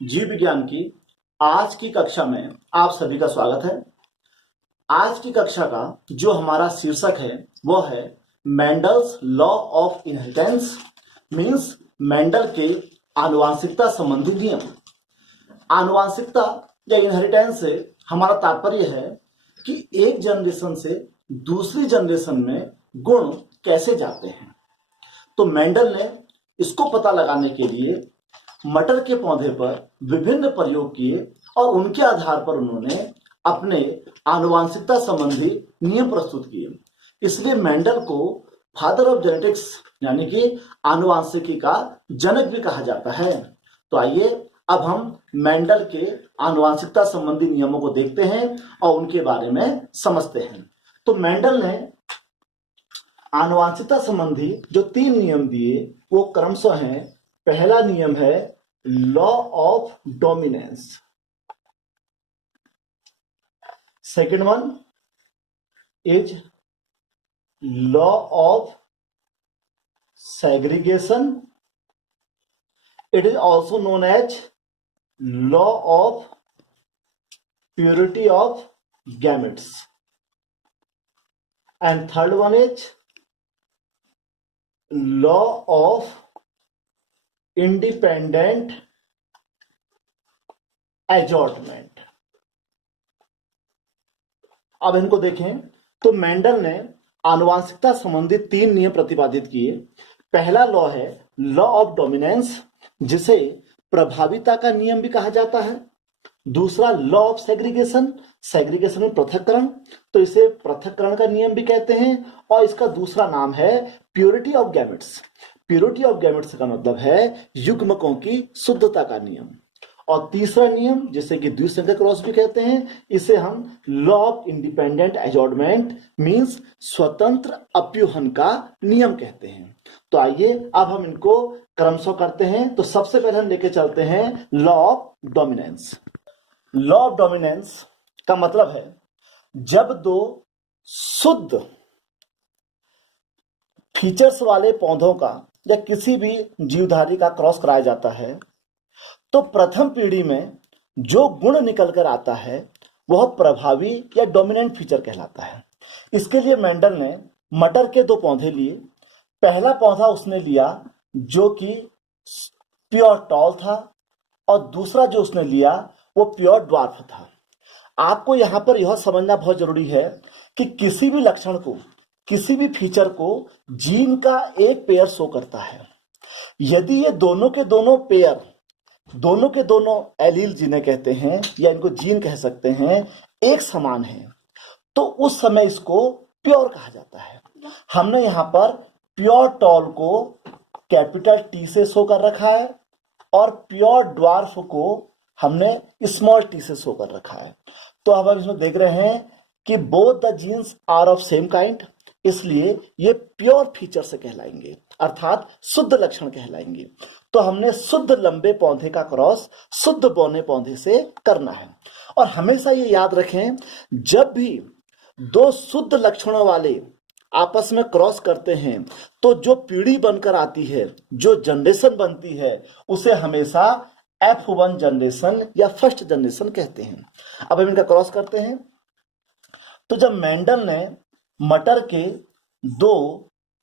जीव विज्ञान की आज की कक्षा में आप सभी का स्वागत है। आज की कक्षा का जो हमारा शीर्षक है वो है Mendel's law of inheritance, means Mendel के आनुवांशिकता संबंधी नियम। आनुवांशिकता या इनहेरिटेंस से हमारा तात्पर्य है कि एक जनरेशन से दूसरी जनरेशन में गुण कैसे जाते हैं। तो मेंडल ने इसको पता लगाने के लिए मटर के पौधे पर विभिन्न प्रयोग किए और उनके आधार पर उन्होंने अपने आनुवांशिकता संबंधी नियम प्रस्तुत किए। इसलिए मेंडल को फादर ऑफ जेनेटिक्स यानी कि आनुवांशिकी का जनक भी कहा जाता है। तो आइए अब हम मेंडल के आनुवांशिकता संबंधी नियमों को देखते हैं और उनके बारे में समझते हैं। तो मेंडल ने आनुवांशिकता संबंधी जो 3 नियम दिए वो क्रमशः हैं। पहला नियम है law of dominance, second one is law of segregation. It is also known as law of purity of gametes. And third one is law of independent assortment. अब इनको देखें तो मेंडल ने आनुवांशिकता संबंधी 3 नियम प्रतिपादित किए। पहला लॉ है लॉ ऑफ डोमिनेंस, जिसे प्रभाविता का नियम भी कहा जाता है। दूसरा लॉ ऑफ सेग्रीगेशन, सेग्रीगेशन में पृथक्करण, तो इसे पृथक्करण का नियम भी कहते हैं। और इसका दूसरा नाम है purity of gametes. Purity of gametes का मतलब है युग्मकों की शुद्धता का नियम। और तीसरा नियम जिसे कि द्विसंकर क्रॉस भी कहते हैं, इसे हम लॉ ऑफ इंडिपेंडेंट एजॉर्टमेंट मींस स्वतंत्र अप्यूहन का नियम कहते हैं। तो आइए अब हम इनको क्रमशः करते हैं। तो सबसे पहले हम लेके चलते हैं law of dominance. Law of dominance का मतलब है जब 2 शुद्ध फीचर्स वाले पौधों का या किसी भी जीवधारी का क्रॉस कराया जाता है तो प्रथम पीढ़ी में जो गुण निकल कर आता है वह प्रभावी या डोमिनेंट फीचर कहलाता है। इसके लिए मेंडल ने मटर के 2 पौधे लिए। पहला पौधा उसने लिया जो कि प्योर टॉल था और दूसरा जो उसने लिया वो प्योर ड्वार्फ था। आपको यहां पर यह समझना बहुत जरूरी है कि किसी भी लक्षण को, किसी भी फीचर को जीन का एक पेयर शो करता है। यदि ये दोनों के दोनों पेयर, दोनों के दोनों एलील जिन्हें कहते हैं या इनको जीन कह सकते हैं, एक समान है तो उस समय इसको प्योर कहा जाता है। हमने यहां पर प्योर टॉल को कैपिटल टी से शो कर रखा है और प्योर ड्वार्फ को हमने स्मॉल टी से शो कर रखा है। तो अब हम इसमें देख रहे हैं कि both the genes are of same kind, इसलिए ये प्योर फीचर से कहलाएंगे, अर्थात शुद्ध लक्षण कहलाएंगे। तो हमने शुद्ध लंबे पौधे का क्रॉस शुद्ध बौने पौधे से करना है। और हमेशा ये याद रखें, जब भी 2 शुद्ध लक्षणों वाले आपस में क्रॉस करते हैं तो जो पीढ़ी बनकर आती है, जो जनरेशन बनती है, उसे हमेशा F1 जनरेशन या फर्स्ट जनरेशन कहते हैं। अब हम इनका क्रॉस करते हैं। तो जब मेंडल ने मटर के 2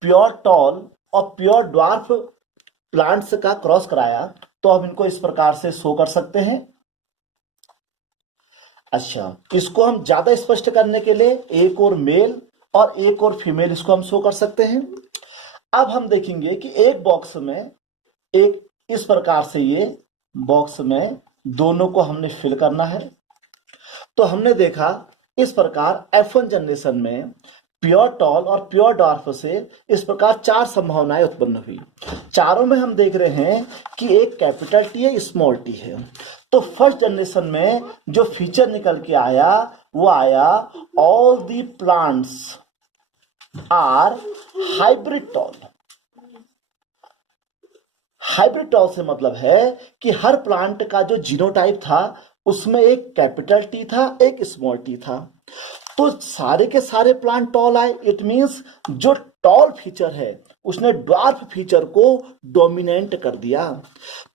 प्योर टॉल और प्योर ड्वार्फ प्लांट्स का क्रॉस कराया तो हम इनको इस प्रकार से शो कर सकते हैं। अच्छा, इसको हम ज्यादा स्पष्ट करने के लिए एक और मेल और एक और फीमेल इसको हम शो कर सकते हैं। अब हम देखेंगे कि एक बॉक्स में एक इस प्रकार से ये बॉक्स में दोनों को हमने फिल करना है। तो हमने देखा इस प्रकार F1 जनरेशन में प्योर टॉल और प्योर ड्वार्फ से इस प्रकार 4 संभावनाएं उत्पन्न हुई। चारों में हम देख रहे हैं कि एक कैपिटल टी है, स्मॉल टी है। तो फर्स्ट जनरेशन में जो फीचर निकल के आया वो आया all the plants are hybrid tall. Hybrid tall से मतलब है कि हर प्लांट का जो जीनोटाइप था उसमें एक कैपिटल टी था, एक स्मॉल टी था। तो सारे के सारे प्लांट टॉल आए। इट मींस जो टॉल फीचर है उसने ड्वार्फ फीचर को डोमिनेंट कर दिया।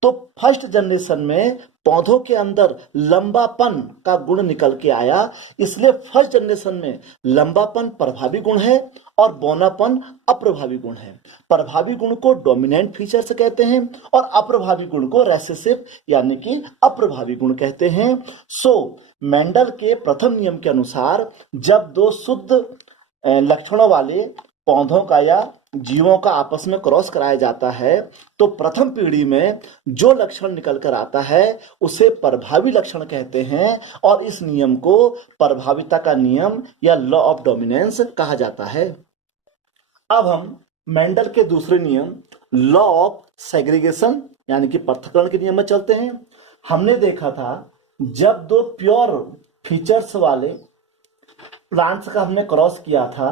तो फर्स्ट जनरेशन में पौधों के अंदर लंबापन का गुण निकल के आया, इसलिए फर्स्ट जनरेशन में लंबापन प्रभावी गुण है और बौनापन अप्रभावी गुण है। प्रभावी गुण को डोमिनेंट फीचर से कहते हैं और अप्रभावी गुण को रेसेसिव यानी कि अप्रभावी गुण कहते हैं। सो मेंडल के प्रथम नियम के अनुसार जब दो शुद्ध लक्षणों वाले पौधों का या जीवों का आपस में क्रॉस कराया जाता है तो प्रथम पीढ़ी में जो लक्षण निकल कर आता है उसे प्रभावी लक्षण कहते हैं और इस नियम को प्रभाविता का नियम या लॉ ऑफ डोमिनेंस कहा जाता है। अब हम मेंडल के दूसरे नियम लॉ ऑफ सेग्रीगेशन यानी कि पृथक्करण के नियम में चलते हैं। हमने देखा था जब दो प्योर फीचर्स वाले प्लांट्स का हमने क्रॉस किया था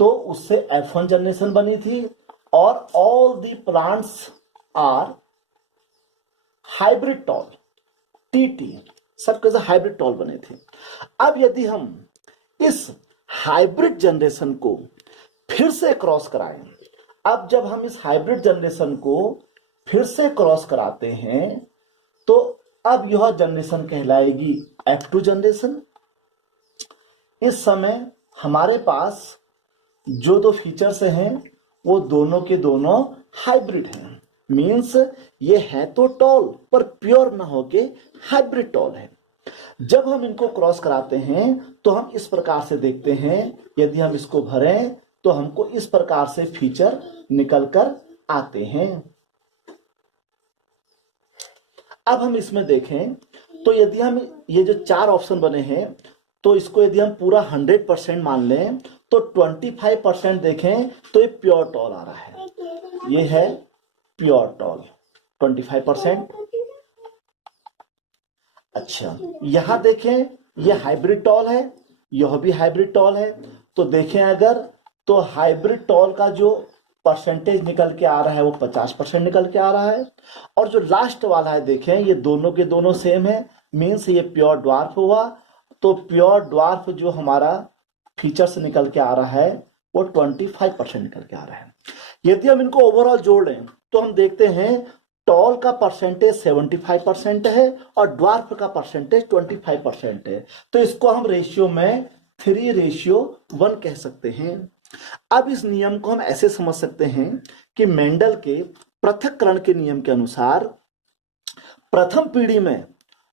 तो उससे F1 जनरेशन बनी थी और all the plants are hybrid tall TT, सबके साथ हाइब्रिड टॉल बने थे। अब यदि हम इस हाइब्रिड जनरेशन को फिर से क्रॉस कराएं, अब जब हम इस हाइब्रिड जनरेशन को फिर से क्रॉस कराते हैं तो अब यह जनरेशन कहलाएगी F2 जनरेशन। इस समय हमारे पास जो दो फीचर्स हैं वो दोनों के दोनों हाइब्रिड हैं, मींस ये है तो टॉल पर प्योर ना होके हाइब्रिड टॉल है। जब हम इनको क्रॉस कराते हैं तो हम इस प्रकार से देखते हैं, यदि हम इसको भरें तो हमको इस प्रकार से फीचर निकल कर आते हैं। अब हम इसमें देखें तो यदि हम ये जो चार ऑप्शन बने हैं तो इसको यदि हम पूरा 100% मान लें तो 25% देखें तो ये प्योर टॉल आ रहा है, ये है प्योर टॉल 25%। अच्छा, यहां देखें ये हाइब्रिड टॉल है, यह भी हाइब्रिड टॉल है। तो देखें अगर तो हाइब्रिड टॉल का जो परसेंटेज निकल के आ रहा है वो 50% निकल के आ रहा है और जो लास्ट वाला है देखें ये दोनों के दोनों सेम है, मीन्स ये प्योर ड्वार्फ हुआ। तो प्योर ड्वार्फ जो हमारा फीचर से निकल के आ रहा है वो 25% निकल के आ रहा है। यदि हम इनको ओवरऑल जोड़ लें तो हम देखते हैं टॉल का परसेंटेज 75% है और ड्वार्फ का परसेंटेज 25% है। तो इसको हम रेशियो में 3:1 कह सकते हैं। अब इस नियम को हम ऐसे समझ सकते हैं कि मेंडल के पृथक्करण के नियम के अनुसार प्रथम पीढ़ी में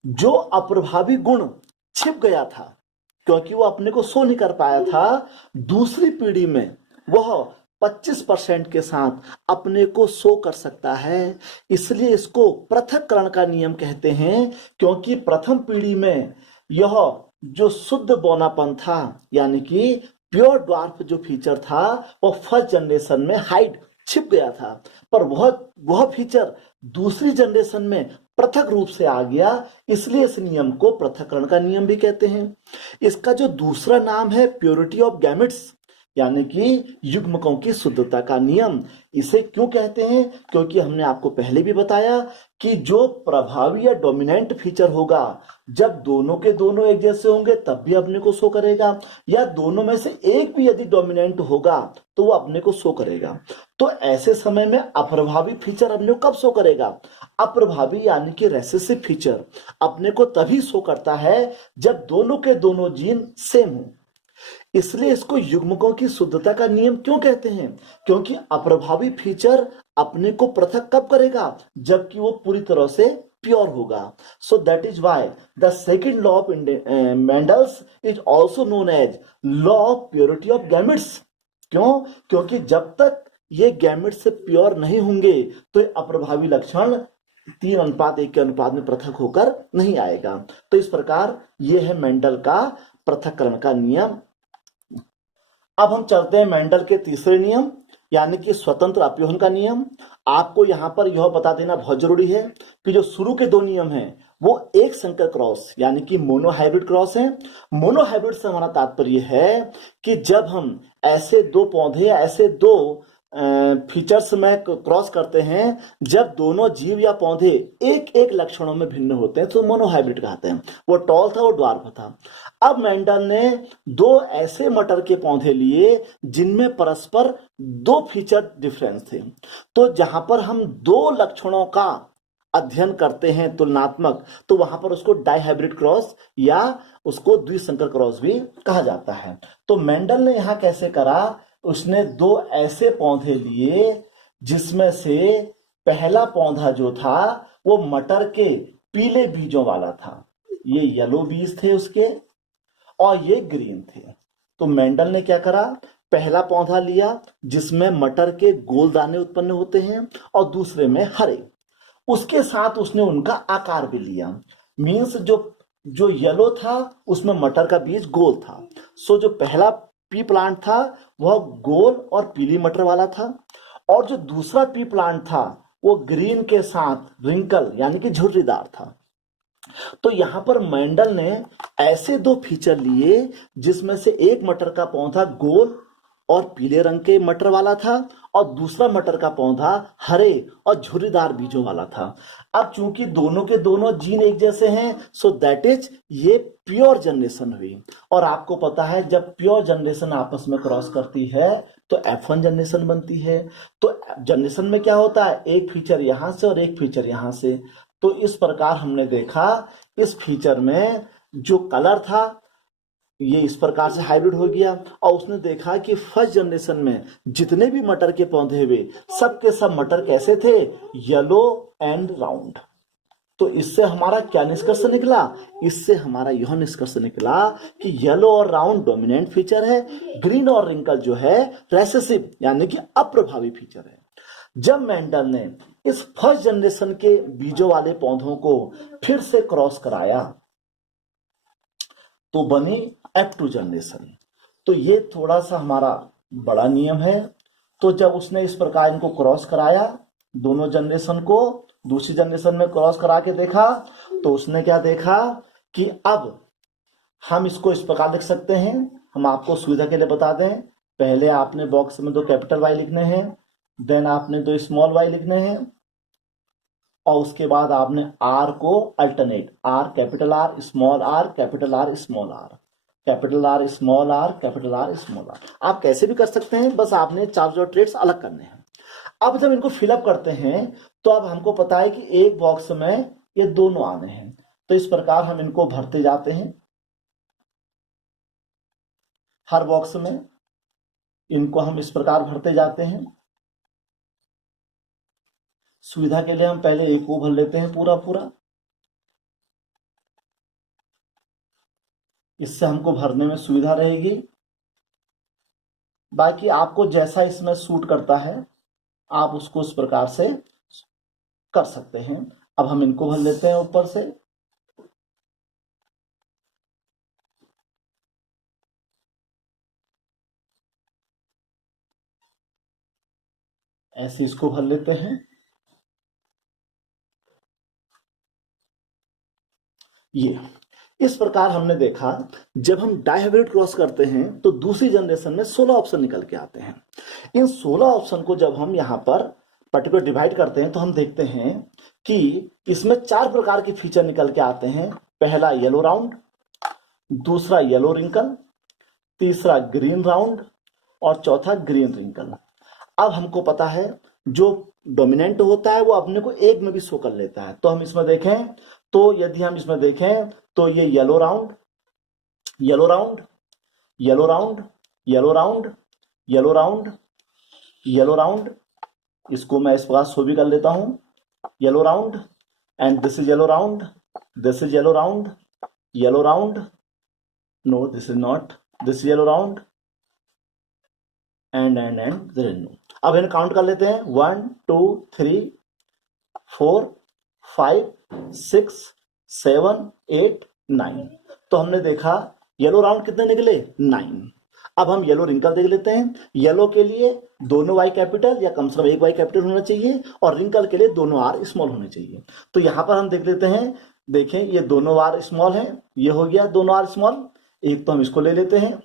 जो अप्रभावी गुण छिप गया था क्योंकि वो अपने को शो नहीं कर पाया था, दूसरी पीढ़ी में वह 25% के साथ अपने को शो कर सकता है। इसलिए इसको पृथक्करण का नियम कहते हैं, क्योंकि प्रथम पीढ़ी में यह जो शुद्ध बौनापन था यानी कि प्योर ड्वार्फ जो फीचर था वो फर्स्ट जनरेशन में हाइड छिप गया था, पर वह फीचर दूसरी जनरेशन में पृथक रूप से आ गया। इसलिए इस नियम को पृथक्करण का नियम भी कहते हैं। इसका जो दूसरा नाम है प्योरिटी ऑफ गैमेट्स यानी कि युग्मकों की शुद्धता का नियम। इसे क्यों कहते हैं? क्योंकि हमने आपको पहले भी बताया कि जो प्रभावी या डोमिनेंट फीचर होगा जब दोनों के दोनों एक जैसे होंगे तब भी अपने को शो करेगा, या दोनों में से एक भी यदि डोमिनेंट होगा तो वो अपने को शो करेगा। तो ऐसे समय में अप्रभावी फीचर अपने को कब शो करेगा? अप्रभावी यानी कि रेसेसिव फीचर अपने को तभी शो करता है जब दोनों के दोनों जीन सेम हो। इसलिए इसको युग्मकों की शुद्धता का नियम क्यों कहते हैं? क्योंकि अप्रभावी फीचर अपने को पृथक कब करेगा? जबकि वो पूरी तरह से प्योर होगा। So that is why the second law of Mendel's is also known as law of purity of gametes. क्यों? क्योंकि जब तक ये गैमेट्स से प्योर नहीं होंगे तो ये अप्रभावी लक्षण 3:1 के अनुपात में पृथक होकर नहीं आएगा। तो इस प्रकार ये है मेंडल का पृथक्करण का नियम। अब हम चलते हैं मेंडल के तीसरे नियम यानी कि स्वतंत्र अपयोहन का नियम। आपको यहां पर यह बता देना बहुत जरूरी है कि जो शुरू के दो नियम हैं वो एक संकर क्रॉस यानी कि मोनोहाइब्रिड क्रॉस है। मोनोहाइब्रिड से हमारा तात्पर्य है कि जब हम ऐसे दो पौधे या ऐसे दो फीचर्स में क्रॉस करते हैं जब दोनों जीव या पौधे एक एक लक्षणों में भिन्न होते हैं तो मोनोहाइब्रिड कहते हैं। वो टॉल था, वो ड्वार्फ था। अब मेंडल ने दो ऐसे मटर के पौधे लिए जिनमें परस्पर दो फीचर डिफरेंस थे। तो जहां पर हम दो लक्षणों का अध्ययन करते हैं तुलनात्मक, तो वहां पर उसको डाइहाइब्रिड क्रॉस या उसको द्विसंकर क्रॉस भी कहा जाता है। तो मेंडल ने यहां कैसे करा, उसने दो ऐसे पौधे लिए जिसमें से पहला पौधा जो था वो मटर के पीले बीजों वाला था, ये येलो बीज थे उसके, और ये ग्रीन थे। तो मेंडल ने क्या करा, पहला पौधा लिया जिसमें मटर के गोल दाने उत्पन्न होते हैं और दूसरे में हरे, उसके साथ उसने उनका आकार भी लिया। मीन्स जो जो येलो था उसमें मटर का बीज गोल था। सो जो पहला पी प्लांट था वह गोल और पीली मटर वाला था, और जो दूसरा पी प्लांट था वो ग्रीन के साथ रिंकल यानी कि झुर्रीदार था। तो यहां पर मेंडल ने ऐसे दो फीचर लिए जिसमें से एक मटर का पौधा गोल और पीले रंग के मटर वाला था और दूसरा मटर का पौधा हरे और झुर्रीदार बीजों वाला था। अब चूंकि दोनों के दोनों जीन एक जैसे हैं, सो दैट इज ये प्योर जनरेशन हुई। और आपको पता है जब प्योर जनरेशन आपस में क्रॉस करती है तो F1 जनरेशन बनती है। तो जनरेशन में क्या होता है, एक फीचर यहां से और एक फीचर यहां से। तो इस प्रकार हमने देखा इस फीचर में जो कलर था ये इस प्रकार से हाइब्रिड हो गया, और उसने देखा कि फर्स्ट जनरेशन में जितने भी मटर के पौधे हुए सब के सब मटर कैसे थे, येलो एंड राउंड। तो इससे हमारा क्या निष्कर्ष निकला, इससे हमारा यह निष्कर्ष निकला कि येलो और राउंड डोमिनेंट फीचर है, ग्रीन और रिंकल जो है रेसेसिव यानी कि अप्रभावी फीचर है। जब मेंडल ने इस फर्स्ट जनरेशन के बीजों वाले पौधों को फिर से क्रॉस कराया तो बनी F2 जनरेशन। तो ये थोड़ा सा हमारा बड़ा नियम है। तो जब उसने इस प्रकार इनको क्रॉस कराया दोनों जनरेशन को, दूसरी जनरेशन में क्रॉस करा के देखा तो उसने क्या देखा कि अब हम इसको इस प्रकार लिख सकते हैं। हम आपको सुविधा के लिए बता दें, पहले आपने बॉक्स में दो कैपिटल वाई लिखने हैं, देन आपने दो स्मॉल वाई लिखने हैं, और उसके बाद आपने आर को alternate R capital R small R capital R small R capital R small R capital R small R. आप कैसे भी कर सकते हैं, बस आपने चार जो ट्रेड्स अलग करने हैं। अब जब इनको फिलअप करते हैं तो अब हमको पता है कि एक बॉक्स में ये दोनों आने हैं। तो इस प्रकार हम इनको भरते जाते हैं, हर बॉक्स में इनको हम इस प्रकार भरते जाते हैं। सुविधा के लिए हम पहले एक को भर लेते हैं पूरा पूरा, इससे हमको भरने में सुविधा रहेगी। बाकी आपको जैसा इसमें सूट करता है आप उसको इस प्रकार से कर सकते हैं। अब हम इनको भर लेते हैं ऊपर से, ऐसे इसको भर लेते हैं। ये इस प्रकार हमने देखा जब हम डाइहाइब्रिड क्रॉस करते हैं तो दूसरी जनरेशन में 16 ऑप्शन निकल के आते हैं। इन 16 ऑप्शन को जब हम यहाँ पर पर्टिकुलर डिवाइड करते हैं तो हम देखते हैं कि इसमें 4 प्रकार के फीचर निकल के आते हैं। पहला येलो राउंड, दूसरा येलो रिंकल, तीसरा ग्रीन राउंड और चौथा ग्रीन रिंकल। अब हमको पता है जो डोमिनेंट होता है वो अपने को एक में भी शो कर लेता है। तो हम इसमें देखें तो यदि हम इसमें देखें तो ये yellow round yellow round yellow round yellow round yellow round yellow round, इसको मैं इस प्रकार शो भी कर लेता हूं, yellow round and this is yellow round, this is yellow round, yellow round, no this is not, this yellow round and there is no. अब इन्हें काउंट कर लेते हैं, 1 2 3 4 5 6 7 8 9। तो हमने देखा येलो राउंड कितने निकले, 9। अब हम येलो रिंकल देख लेते हैं। येलो के लिए दोनों वाई कैपिटल या कम से कम एक वाई कैपिटल होना चाहिए, और रिंकल के लिए दोनों आर स्मॉल होने चाहिए। तो यहां पर हम देख लेते हैं, देखें ये दोनों आर स्मॉल है, ये हो गया दोनों आर स्मॉल, एक तो हम इसको ले लेते हैं।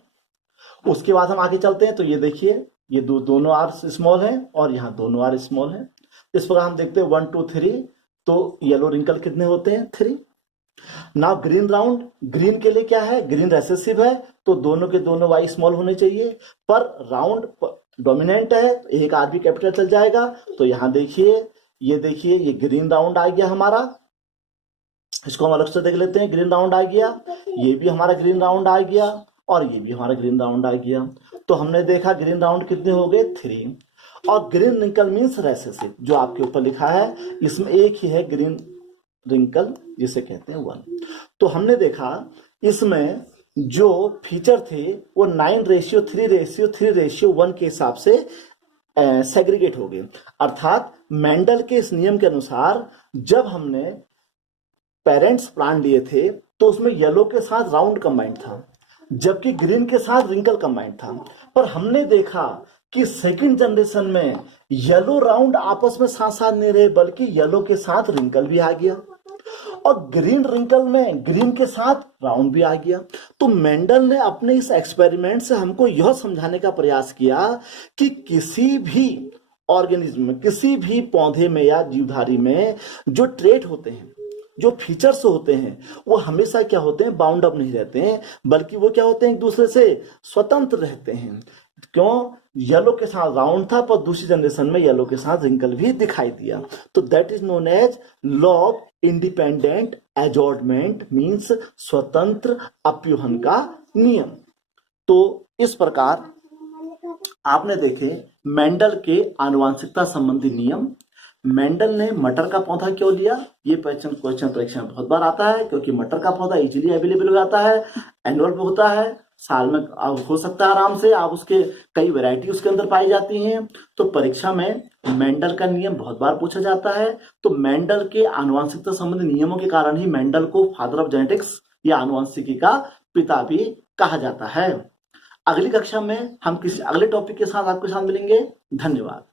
उसके बाद हम आगे चलते हैं तो ये देखिए ये दोनों आर स्मॉल है और यहाँ दोनों आर स्मॉल है। इस प्रकार हम देखते हैं 1 2 3, तो येलो रिंकल कितने होते हैं, 3। नाउ ग्रीन राउंड, ग्रीन के लिए क्या है, ग्रीन रेसेसिव है तो दोनों के दोनों वाई स्मॉल होने चाहिए, पर राउंड डोमिनेंट है, एक आर भी कैपिटल चल जाएगा। तो यहां देखिए, ये ग्रीन राउंड आ गया हमारा, इसको हम अलग से देख लेते हैं। ग्रीन राउंड आ गया, ये भी हमारा ग्रीन राउंड आ गया, और ये भी हमारा ग्रीन राउंड आ गया। तो हमने देखा ग्रीन राउंड कितने हो गए, 3। और ग्रीन रिंकल मीन्स रेसेसिव, जो आपके ऊपर लिखा है, इसमें एक ही है ग्रीन रिंकल, जिसे कहते हैं 1। तो हमने देखा इसमें जो फीचर थे वो 9:3:3:1 के हिसाब से सेग्रीगेट हो गए। अर्थात मेंडल के इस नियम के अनुसार जब हमने पेरेंट्स प्लांट लिए थे तो उसमें येलो के साथ राउंड कंबाइंड था, जबकि ग्रीन के साथ रिंकल कंबाइंड था। पर हमने देखा कि सेकंड जनरेशन में येलो राउंड आपस में साथ साथ नहीं रहे, बल्कि येलो के साथ रिंकल भी आ गया, और ग्रीन रिंकल में ग्रीन के साथ राउंड भी आ गया। तो मेंडल ने अपने इस एक्सपेरिमेंट से हमको यह समझाने का प्रयास किया कि किसी भी ऑर्गेनिज्म में, किसी भी पौधे में या जीवधारी में जो ट्रेट होते हैं, जो फीचर्स होते हैं, वो हमेशा क्या होते हैं, बाउंड अप नहीं रहते हैं, बल्कि वो क्या होते हैं, एक दूसरे से स्वतंत्र रहते हैं। क्यों, येलो के साथ राउंड था, पर दूसरी जनरेशन में येलो के साथ रिंकल भी दिखाई दिया। तो that is known as law of independent assortment, means स्वतंत्र अपव्यूहन का नियम। तो इस प्रकार आपने देखे मेंडल के आनुवंशिकता संबंधी नियम। मेंडल ने मटर का पौधा क्यों लिया, ये क्वेश्चन परीक्षा में बहुत बार आता है, क्योंकि मटर का पौधा इजीली अवेलेबल हो जाता है, एनुअल पे होता है, साल में हो सकता है आराम से, आप उसके कई वैरायटी उसके अंदर पाई जाती हैं। तो परीक्षा में मेंडल का नियम बहुत बार पूछा जाता है। तो मेंडल के आनुवंशिकता संबंधी नियमों के कारण ही मेंडल को फादर ऑफ जेनेटिक्स या आनुवंशिकी का पिता भी कहा जाता है। अगली कक्षा में हम किसी अगले टॉपिक के साथ आपके साथ मिलेंगे। धन्यवाद।